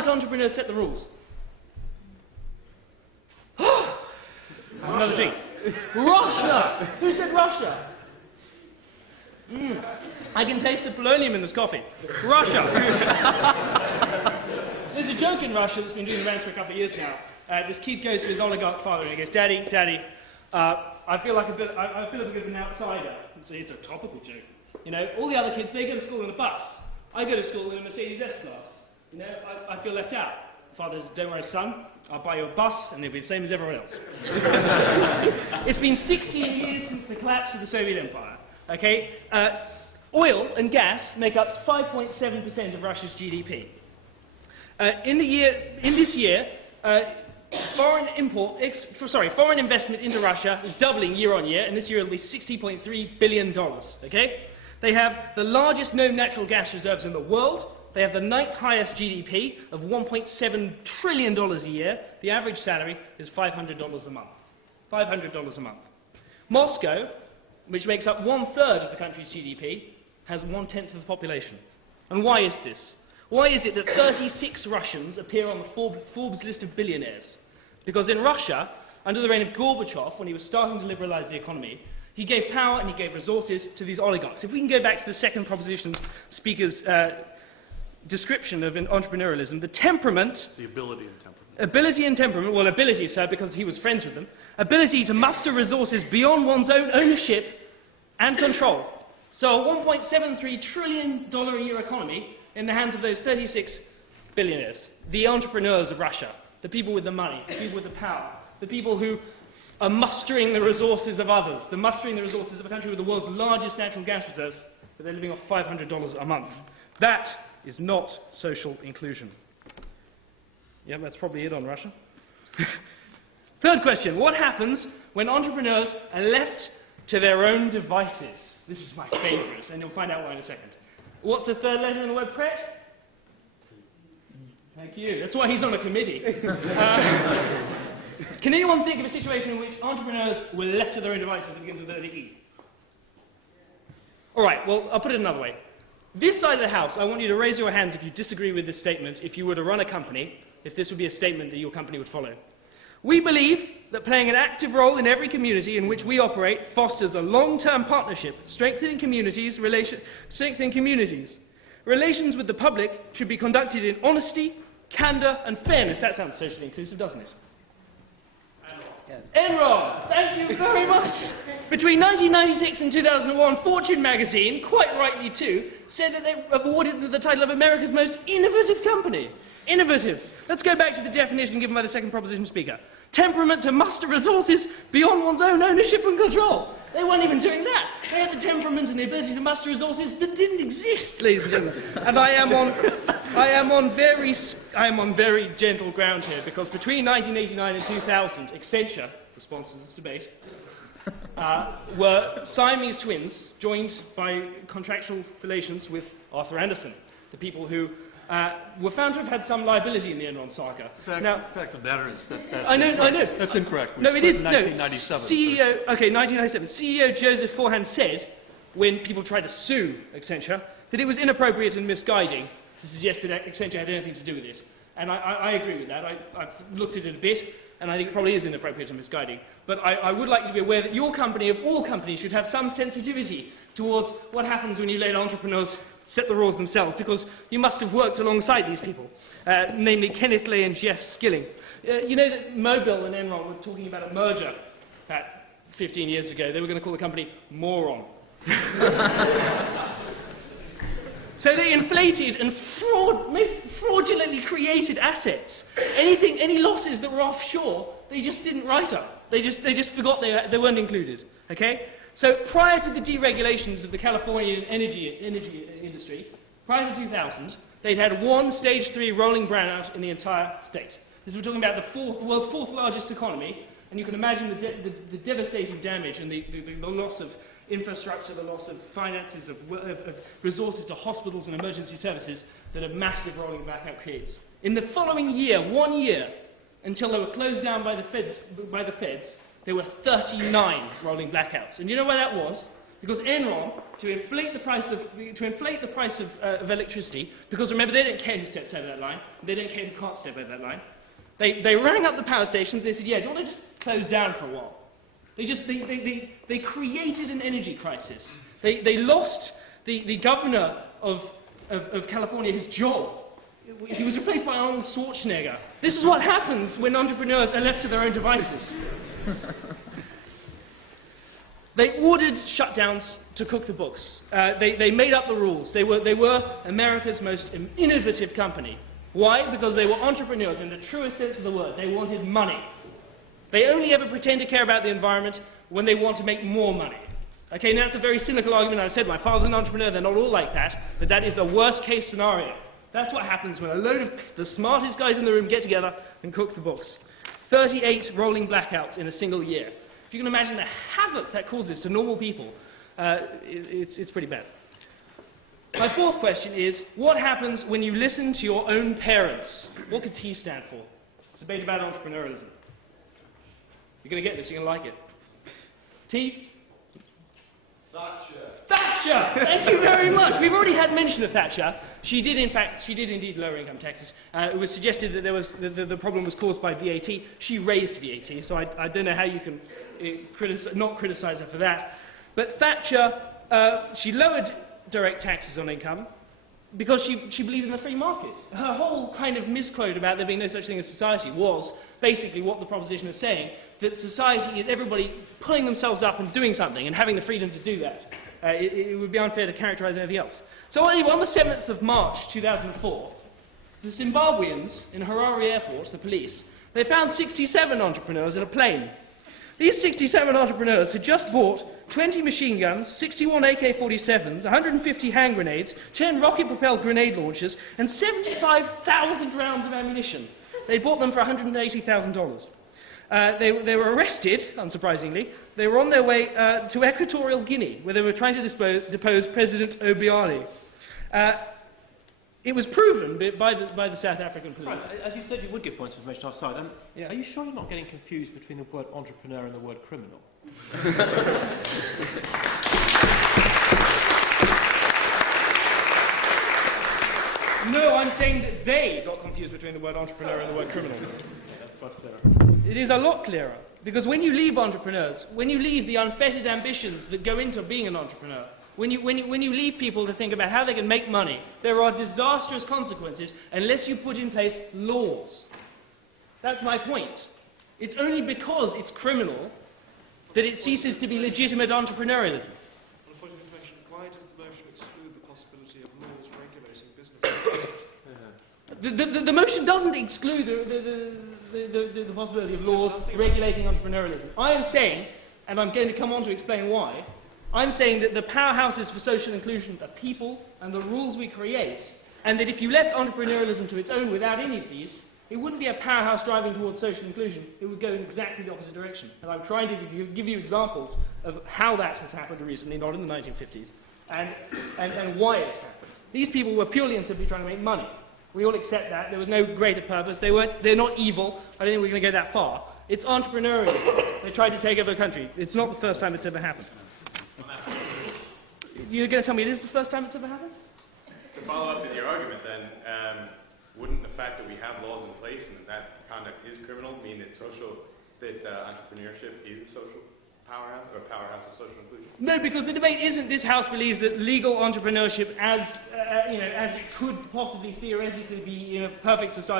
let entrepreneurs set the rules. Another drink. Russia! Who said Russia? I can taste the polonium in this coffee. Russia! There's a joke in Russia that's been doing the rounds for a couple of years now. This kid goes to his oligarch father and he goes, Daddy, I feel like a bit of an outsider. It's a topical joke. You know, all the other kids, they go to school in a bus. I go to school in a Mercedes S-Class. You know, I feel left out. Father says, don't worry, son, I'll buy you a bus and it'll be the same as everyone else. It's been 16 years since the collapse of the Soviet Empire. Okay? Oil and gas make up 5.7% of Russia's GDP. In this year, foreign investment into Russia is doubling year on year, and this year it will be $60.3 billion. Okay? They have the largest known natural gas reserves in the world. They have the 9th highest GDP of $1.7 trillion a year. The average salary is $500 a month. $500 a month. Moscow, which makes up 1/3 of the country's GDP, has 1/10 of the population. And why is this? Why is it that 36 Russians appear on the Forbes list of billionaires? Because in Russia, under the reign of Gorbachev, when he was starting to liberalize the economy, he gave power and he gave resources to these oligarchs. If we can go back to the second proposition speaker's description of entrepreneurialism, the temperament... The ability and temperament. Ability and temperament, well, ability, sir, because he was friends with them. Ability to muster resources beyond one's own ownership and control. So a $1.73 trillion a year economy in the hands of those 36 billionaires, the entrepreneurs of Russia, the people with the money, the people with the power, the people who are mustering the resources of others, mustering the resources of a country with the world's largest natural gas reserves, but they're living off $500 a month. That is not social inclusion. Yeah, that's probably it on Russia. Third question, what happens when entrepreneurs are left to their own devices? This is my favourite, and you'll find out why in a second. What's the third letter in the word Pret? Thank you. That's why he's on a committee. Can anyone think of a situation in which entrepreneurs were left to their own devices that begins with the letter E? All right, well, I'll put it another way. This side of the house, I want you to raise your hands if you disagree with this statement, if you were to run a company, if this would be a statement that your company would follow. We believe that playing an active role in every community in which we operate fosters a long-term partnership, strengthening communities. Relations with the public should be conducted in honesty, candour and fairness. That sounds socially inclusive, doesn't it? Enron, thank you very much. Between 1996 and 2001, Fortune magazine, quite rightly too, said that they awarded the title of America's most innovative company. Innovative. Let's go back to the definition given by the second proposition speaker. Temperament to muster resources beyond one's own ownership and control. They weren't even doing that. They had the temperament and the ability to muster resources that didn't exist, ladies and gentlemen. And I am on very gentle ground here, because between 1989 and 2000, Accenture, the sponsors of this debate, were Siamese twins joined by contractual relations with Arthur Andersen, the people who were found to have had some liability in the Enron saga. The fact of the matter is that I know. That's incorrect. No, it is. 1997. Okay, 1997. CEO Joseph Forhan said, when people tried to sue Accenture, that it was inappropriate and misguiding to suggest that Accenture had anything to do with it. And I agree with that. I've looked at it a bit, and I think it probably is inappropriate and misguiding. But I would like you to be aware that your company, of all companies, should have some sensitivity towards what happens when you let entrepreneurs set the rules themselves, because you must have worked alongside these people, namely Kenneth Lay and Jeff Skilling. You know that Mobil and Enron were talking about a merger about 15 years ago. They were going to call the company Moron. So they inflated and fraudulently created assets. Any losses that were offshore, they just didn't write up. They just forgot they weren't included. Okay? So prior to the deregulations of the Californian energy industry, prior to 2000, they'd had one Stage 3 rolling brownout in the entire state. This we're talking about the world's fourth largest economy, and you can imagine the devastating damage and the loss of infrastructure, the loss of finances, of resources to hospitals and emergency services that a massive rolling blackout creates. In the following year, 1 year, until they were closed down by the feds, there were 39 rolling blackouts. And you know why that was? Because Enron, to inflate the price of electricity, because remember, they don't care who steps over that line, they don't care who can't step over that line. They rang up the power stations, they said, yeah, do you want to just close down for a while? They created an energy crisis. They lost the governor of California his job. He was replaced by Arnold Schwarzenegger. This is what happens when entrepreneurs are left to their own devices. They ordered shutdowns to cook the books. They made up the rules. They were America's most innovative company. Why? Because they were entrepreneurs in the truest sense of the word. They wanted money. They only ever pretend to care about the environment when they want to make more money. Okay, now it's a very cynical argument. I've said my father's an entrepreneur. They're not all like that, but that is the worst case scenario. That's what happens when a load of the smartest guys in the room get together and cook the books. 38 rolling blackouts in a single year. If you can imagine the havoc that causes to normal people, it's pretty bad. My fourth question is, what happens when you listen to your own parents? What could T stand for? It's a debate about entrepreneurialism. You're going to get this, you're going to like it. T? Thatcher. Thatcher! Thank you very much. We've already had mention of Thatcher. She did indeed lower income taxes. It was suggested that the problem was caused by VAT. She raised VAT, so I don't know how you can not criticise her for that. But Thatcher, she lowered direct taxes on income because she believed in the free market. Her whole kind of misquote about there being no such thing as society was basically what the proposition is saying, that society is everybody pulling themselves up and doing something and having the freedom to do that. It would be unfair to characterise anything else. So anyway, on the 7th of March 2004, the Zimbabweans in Harare Airport, the police, they found 67 entrepreneurs in a plane. These 67 entrepreneurs had just bought 20 machine guns, 61 AK-47s, 150 hand grenades, 10 rocket-propelled grenade launchers, and 75,000 rounds of ammunition. They bought them for $180,000. They were arrested, unsurprisingly. They were on their way to Equatorial Guinea, where they were trying to depose President Obiang. It was proven by the South African police. Right, as you said, you would give points of information outside. Yeah. Are you sure you're not getting confused between the word entrepreneur and the word criminal? No, I'm saying that they got confused between the word entrepreneur and the word criminal. Okay, that's much clearer. It is a lot clearer, because when you leave entrepreneurs, when you leave the unfettered ambitions that go into being an entrepreneur, when you leave people to think about how they can make money, there are disastrous consequences unless you put in place laws. That's my point. It's only because it's criminal that it ceases to be legitimate entrepreneurialism. On a point of information, why does the motion exclude the possibility of laws regulating business? The motion doesn't exclude the possibility of laws regulating entrepreneurialism. I am saying, and I'm going to come on to explain why, I'm saying that the powerhouses for social inclusion are people and the rules we create, and that if you left entrepreneurialism to its own without any of these, it wouldn't be a powerhouse driving towards social inclusion, it would go in exactly the opposite direction. And I'm trying to give you examples of how that has happened recently, not in the 1950s, and why it's happened. These people were purely and simply trying to make money. We all accept that. There was no greater purpose. They're not evil. I don't think we're going to go that far. It's entrepreneurial. They tried to take over a country. It's not the first time it's ever happened. You're going to tell me it is the first time it's ever happened? To follow up with your argument then, wouldn't the fact that we have laws in place and that conduct is criminal mean that entrepreneurship is a social powerhouse or a powerhouse of social inclusion? No, because the debate isn't this House believes that legal entrepreneurship as it could possibly theoretically be in a perfect society